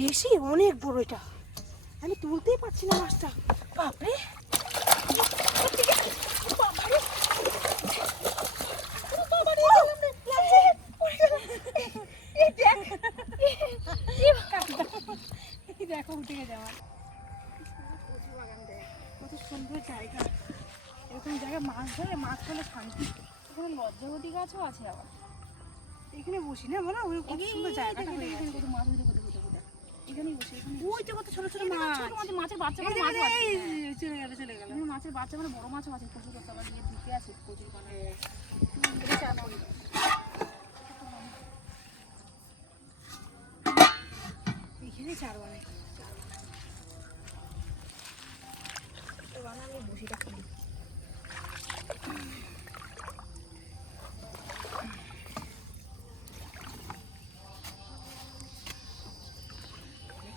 বেশি অনেক বড় এটা, আমি তুলতেই পারছি না মাছটা। বাপরে দেখো উঠে গেছে আমার। কচু বাগান দেখ কত সুন্দর জায়গা, এরকম জায়গায় মাছ ধরে মাছ পেলে শান্তি। এখানে লজ্জাবতী গাছও আছে আবার। এখানে বসি না বলো, ওই কত সুন্দর জায়গাটা হয়ে এখানে গেছে। কত মাছ হতে কোথায় কোথায় কোথায় এখানেই বসে এখানে ওই তো কত ছোট ছোট মাছ, মাছের বাচ্চা মানে এই মাছ দেখো, আছে। এই চলে গেল চলে গেল। এখানে মাছের বাচ্চা মানে বড় মাছও আছে, প্রচুর করতে আবার নিয়ে ঢুকে আছে প্রচুর মানে। এখানে চার বানাই বানালে বসিটা খুলি।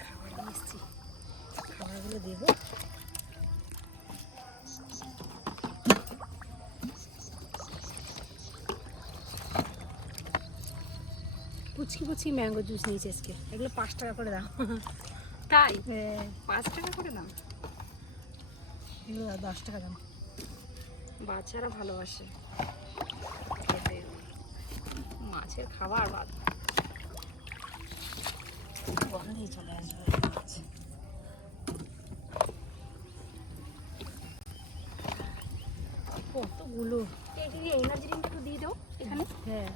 খাবার নিয়ে এসছি, খাবারগুলো দেবো। পুচকি পুচকি ম্যাঙ্গো জুস নিয়েছি আজকে, এগুলো 5 টাকা করে দাম। তাই হ্যাঁ, 5 টাকা করে দাম। এগুলো 10 টাকা দাম। বাচ্চারা ভালোবাসে খেতে মাছের খাবার। বাদ গন্ধই চলে আসবে। কতগুলো। এই এনার্জি ড্রিঙ্কটা একটু দিয়ে দাও এখানে। হ্যাঁ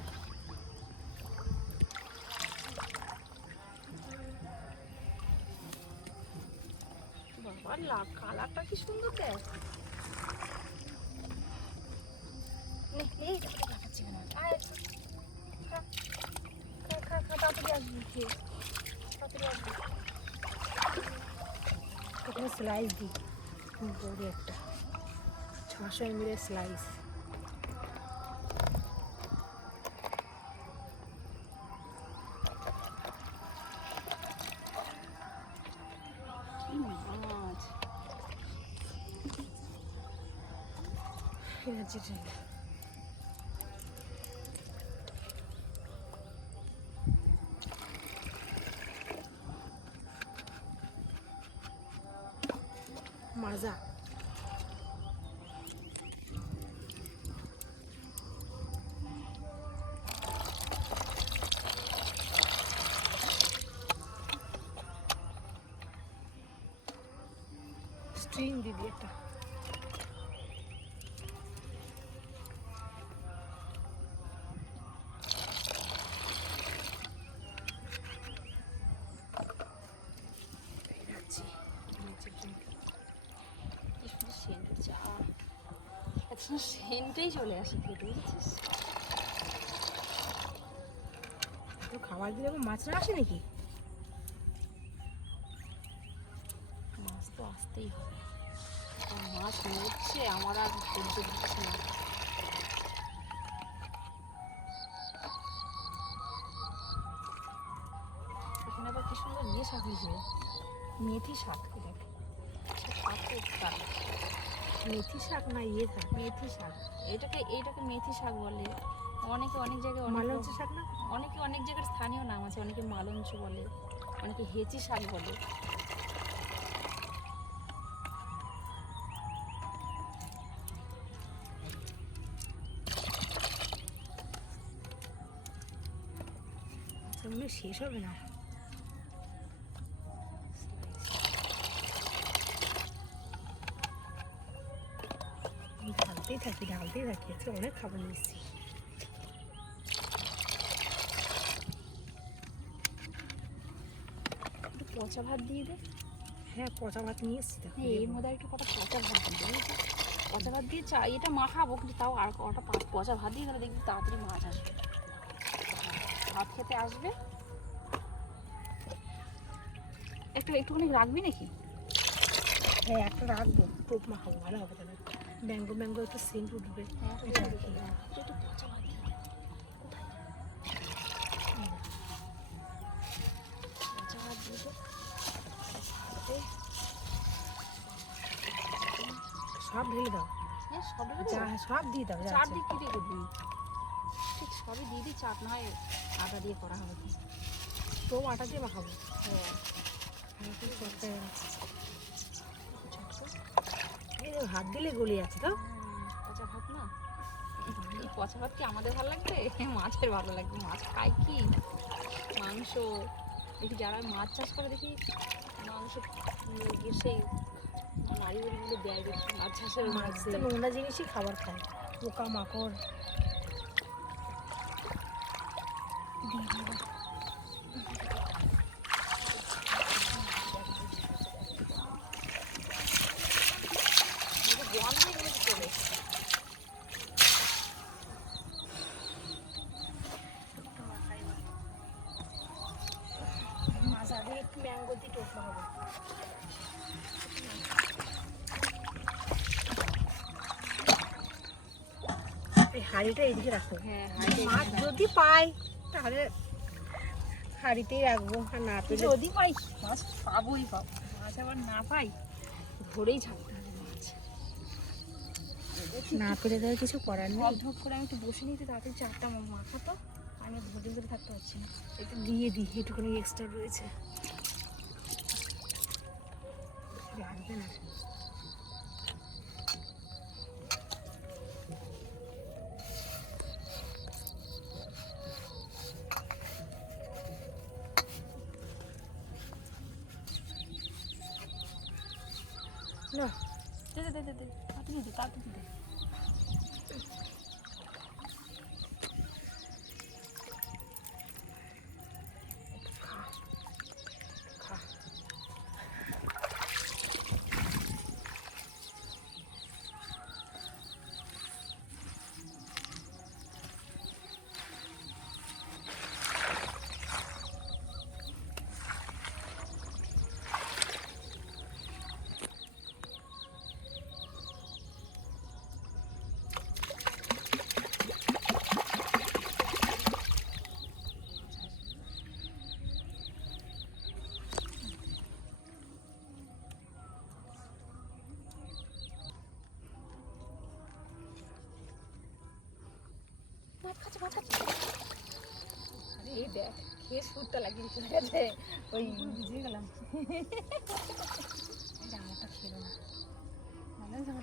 বাবা কালারটা কি সুন্দর দেখ। এখানে স্লাইস দিই, বড় একটা 600 ml স্লাইস। মাছ এনার্জি ড্রিঙ্ক। মাজা স্ট্রিং দিদি একটা। সেন্টেই চলে আসে খেতে, বুঝেছিস? তো খাবার দিলে মাছরা আসে নাকি? মাছ তো আসতেই হবে, মাছ মরছে আমার আর সহ্য হচ্ছে না। এখানে আবার কি সুন্দর ইয়ে শাক হয়েছে, মেথি শাক। দেখ মেথি শাক না ইয়ে শাক? মেথি শাক, এইটাকে মেথি শাক বলে। অনেকে অনেক জায়গায় মালঞ্চ শাক না? অনেকে অনেক জায়গার স্থানীয় নাম আছে, অনেকে মালঞ্চ বলে, অনেকে হেঁচি শাক বলে। মনে শেষ হবে না। ঢালতেই থাকি আজকে অনেক খাবার নিচ্ছি। একটু পচা ভাত দিয়ে দে। হ্যাঁ পচা ভাত নিয়ে এসছি তো। এর মধ্যে একটু কটা পচা ভাত দিয়ে দে। পচা ভাত দিয়ে এটা মাখাবো, কিন্তু তাও আর কটা পচা ভাত দিয়ে গেলে দেখবি তাড়াতাড়ি মাছ আসবে, ভাত খেতে আসবে। একটুখানি রাখবি নাকি? হ্যাঁ একটা রাখবো, টোপ মাখাবো, ভালো হবে তাহলে। ম্যাঙ্গো একটু সেন্ট উঠবে। একটু পচা ভাত দিয়ে দে। পচা ভাত দিয়ে দে। সব ঢেলে দাও। হ্যাঁ সব সব দিয়ে দাও। চারদিক কি দিয়ে করবি? ঠিক সবই দিয়ে দিই, চাট না হয় আটা দিয়ে করা হবে। তো আটা দিয়ে মাখাবো। হ্যাঁ ভাত দিলে গলে যাচ্ছে তো। পচা ভাত না, এই পচা ভাত কি আমাদের ভালো লাগবে? মাছের ভালো লাগবে। মাছ খায় কি? মাংস। দেখি যারা মাছ চাষ করে দেখি মাংস সেই নারী বুড়িগুলো দেয় দেখি মাছ চাষের মাছ তো নোংরা জিনিসই খাবার খায়, পোকা মাকড়। মাছ আগে একটু ম্যাঙ্গো দিয়ে টোপলা হবে। এই হাঁড়িটা এদিকে রাখো। হ্যাঁ, মাছ যদি পাই তাহলে হাঁড়িতেই রাখবো, আর না পেলে যদি পাই মাছ পাবোই পাবো। মাছ আবার না পাই ধরেই ছাড়তে হবে মাছ। না পেলে তো আর কিছু করার নেই। ধপ করে আমি একটু বসে নিতে তাড়াতাড়ি চারটা মাখা তো আমি ভোজন করে থাকতে পারছি না। একটু দিয়ে দিই, এটুকুনি এক্সট্রা রয়েছে। রাখবে না না, দে দে দে দে তাড়াতাড়ি দে তাড়াতাড়ি দে। মাছ খাচ্ছে মাছ খাচ্ছে। আরে এই দেখ খেয়ে সুরটা লাগিয়ে চলে গেছে। ওই ভিজে গেলাম। ডাঙাটা খেলো না।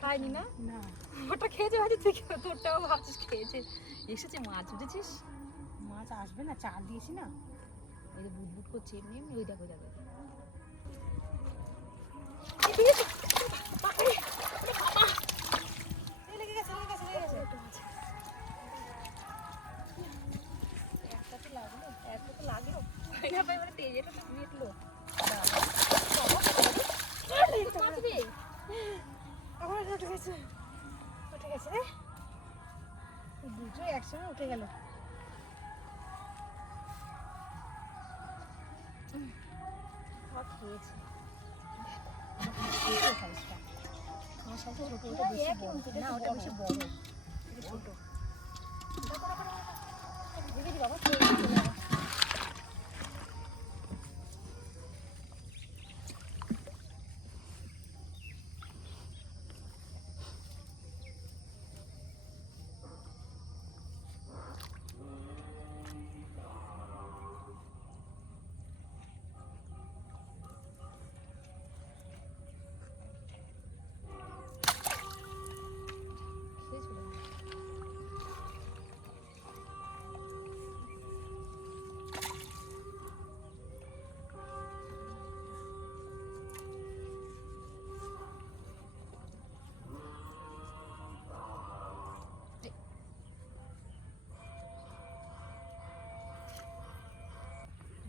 খাইনি না? না, ওটা খেয়েছে ভাজি থেকে তোরটাও ভাবছিস খেয়েছে। এসেছে মাছ বুঝেছিস? মাছ আসবে না, চাল দিয়েছি না। ওই যে বুট বুট করছে এমনি এমনি। ওই দেখো দেখো লেগে গেছে, লেগে গেছে, লেগে গেছে। একটা তো লাগলো, একটা তো লাগলো। না ভাই মানে তেজেটা তো মিটলো। মাছ রে আবার উঠে গেছে, উঠে গেছে রে। দুটো একসঙ্গে উঠে গেল। খাওয়া খেয়েছে। আমার সাথে ছোট, ওটা বেশি বড় না, ওটা বেশি বড়, এটা ছোট। দেখে দি বাবা, চলে যাবে।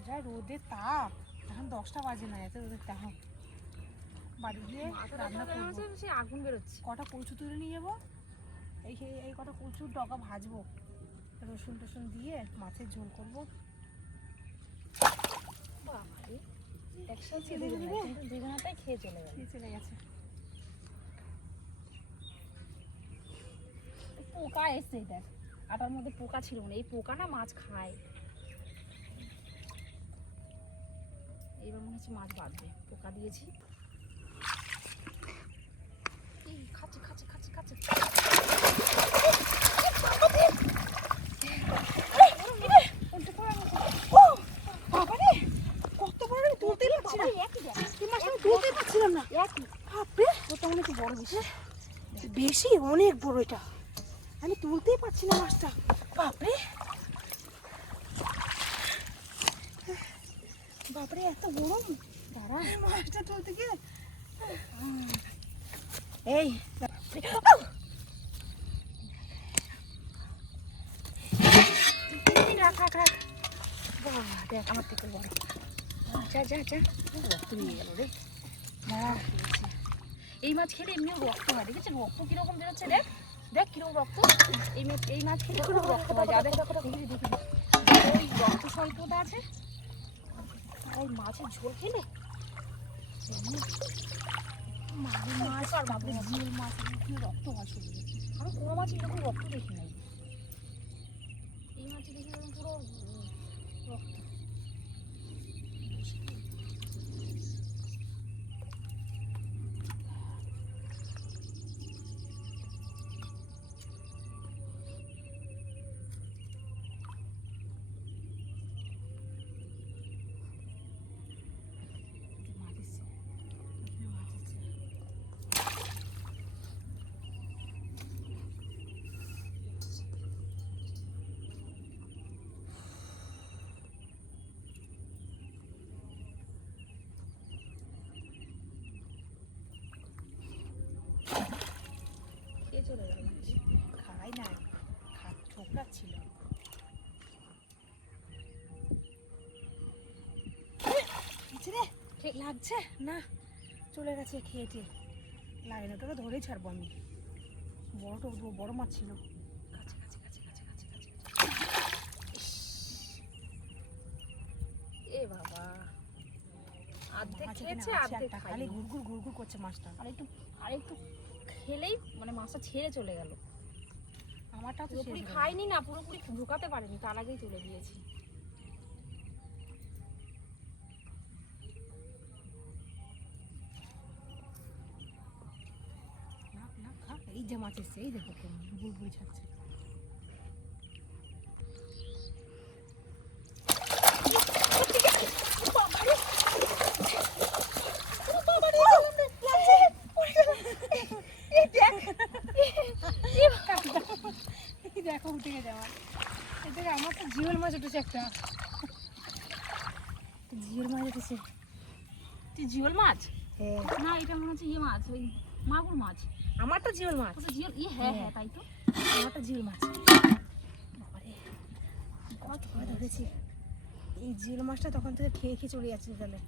যা রোদের তাপ, এখন 10টা বাজে না, এত রোদের তাপ। বাড়ি গিয়ে রান্না করবো। সে আগুন বেরোচ্ছে। কটা কচু তুলে নিয়ে যাবো, এই কটা কচুর ডগা ভাজবো, রসুন টসুন দিয়ে মাছের ঝোল করবো। বাবারে একসাথে ছেলে দেবে? কিন্তু দুজনাটাই খেয়ে চলে গেল। চলে গেছে। পোকা এসছে দেখ, আটার মধ্যে পোকা ছিল না। এই পোকা না মাছ খায়। এইবার মনে হচ্ছে মাছ বাঁধবে। পোকা দিয়েছি। এই খাচ্ছে খাচ্ছে খাচ্ছে খাচ্ছে। বাবারে কত বড়, আমি তুলতেই পারছি না। এই মাছটা আমি তুলতেই পারছিলাম না। একই বাপরে, ওটা মনে হচ্ছে বড় বেশি। বেশি অনেক বড় এটা, আমি তুলতেই পারছি না মাছটা। বাপরে বাপরে এত গরম, দাঁড়া মাছটা তুলতে গিয়ে এই রাখ রাখ রাখ। বাহ দেখ আমার থেকে বড়, যা যা যা, রক্ত নিয়ে গেল রে। দাঁড়া এই মাছ খেলে এমনিও রক্ত হয়, দেখেছেন রক্ত কিরকম বেরোচ্ছে, দেখ দেখ কিরকম রক্ত। এই মাছ খেলে খুব রক্ত হয়, যাদের ওই রক্ত স্বল্পতা আছে, ওই মাছের ঝোল খেলে মাছ আর বাপরে জিওল মাছ কি রক্ত হয় শরীরে। আমি কোনো মাছ এরকম রক্ত দেখি নাই, এই মাছ দেখি এরকম পুরো রক্ত। কে চলে গেল মাছ? খাই না, ঠোকরাচ্ছিল। রে লাগছে না, চলে গেছে খেয়েছে, লাগে না, ওটাকে ধরেই ছাড়বো আমি। বড়টা বড় মাছ ছিল। কাছে কাছে কাছে কাছে কাছে কাছে। এ বাবা, অর্ধেক মাছ এখানে খেয়েছে আছে অর্ধেক একটা, খালি খালি ঘুরঘুর ঘুরঘুর করছে মাছটা। আরেকটু খেলেই মানে মাছটা ছেড়ে চলে গেল। আমারটাও তো পুরোপুরি শেষ হয়ে খাইনি না, পুরোপুরি ঢোকাতে পারিনি, তার আগেই তুলে দিয়েছি। গেল। না না খা, এই যে মাছ এসছে, এই দেখো কেমন বুড়বুড়ি ছাড়ছে। দেখো উঠে গেছে আমার, এটা আমার তো জিওল মাছ উঠেছে একটা, জিওল মাছ উঠেছে। জিওল মাছ? হ্যাঁ না এটা মনে হচ্ছে ইয়ে মাছ, ওই মাগুর মাছ। আমারটা জিওল মাছ। আচ্ছা জিওল, ইয়ে হ্যাঁ হ্যাঁ তাই তো, আমারটা জিওল মাছ। বাবারে কত বড় ধরেছি এই জিওল মাছটা, তখন থেকে খেয়ে খেয়ে চলে যাচ্ছে তাহলে।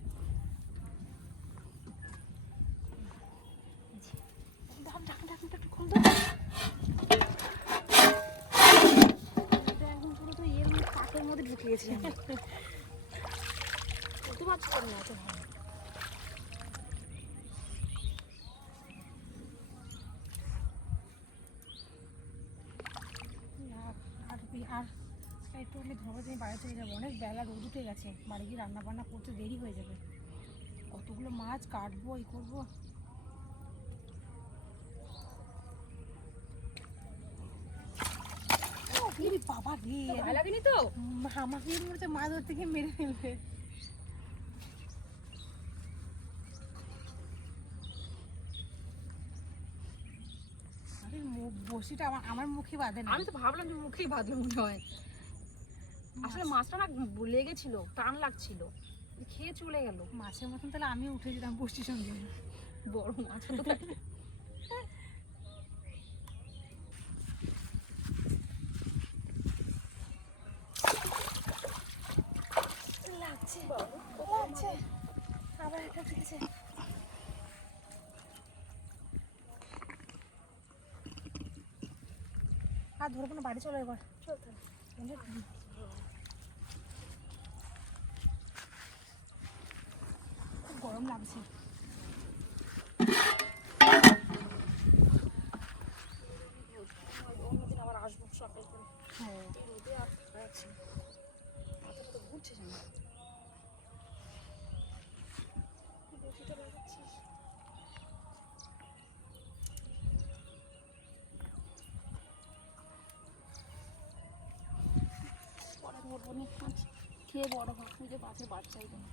একদম পুরো তো ইয়ের মধ্যে, পাকের মধ্যে ঢুকে গেছি আমি। বুঝতে পারছিলাম না এত ভালো। আর একটু হলে ধরো যে বাড়ি চলে যাবো, অনেক বেলা রোদ উঠে গেছে, বাড়ি গিয়ে রান্না বান্না করতে দেরি হয়ে যাবে। কতগুলো মাছ কাটবো, এই করবো। বাবা রে, ভয় লাগেনি তো? আমাকে মনে হচ্ছে মাছ ধরতে গিয়ে মেরে ফেলবে। আরে বসিটা আমার মুখে বাঁধে না। আমি তো ভাবলাম যে মুখেই বাঁধলো মনে হয়, আসলে মাছটা না লেগেছিল, টান লাগছিল, খেয়ে চলে গেল। মাছের মতন তাহলে আমি উঠে যেতাম বসির সঙ্গে। বড় মাছ তো লাগছে লাগছে, আবার একটা উঠেছে। আর ধরবো না, বাড়ি চলে এবার। খুব গরম লাগছে। অন্যদিন আবার আসবো সকাল করে। হ্যাঁ এই রোদে আর আছে, মাথাটা তো ঘুরছে না। বসিটা লাগাচ্ছিস? পরে ধরবো নি মাছ, খেয়ে বড় মাছ, নিজে মাছের বাচ্চাই দেয়,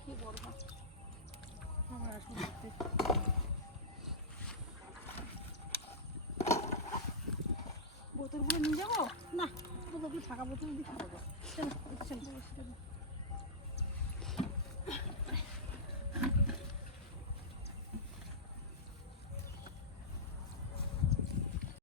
খেয়ে বড় মাছ। আবার আসবো দেখতে। বোতলগুলো নিয়ে যাবো না, বোতলগুলো ফাঁকা বোতল দিয়ে খাবো। চলো চলো চলো।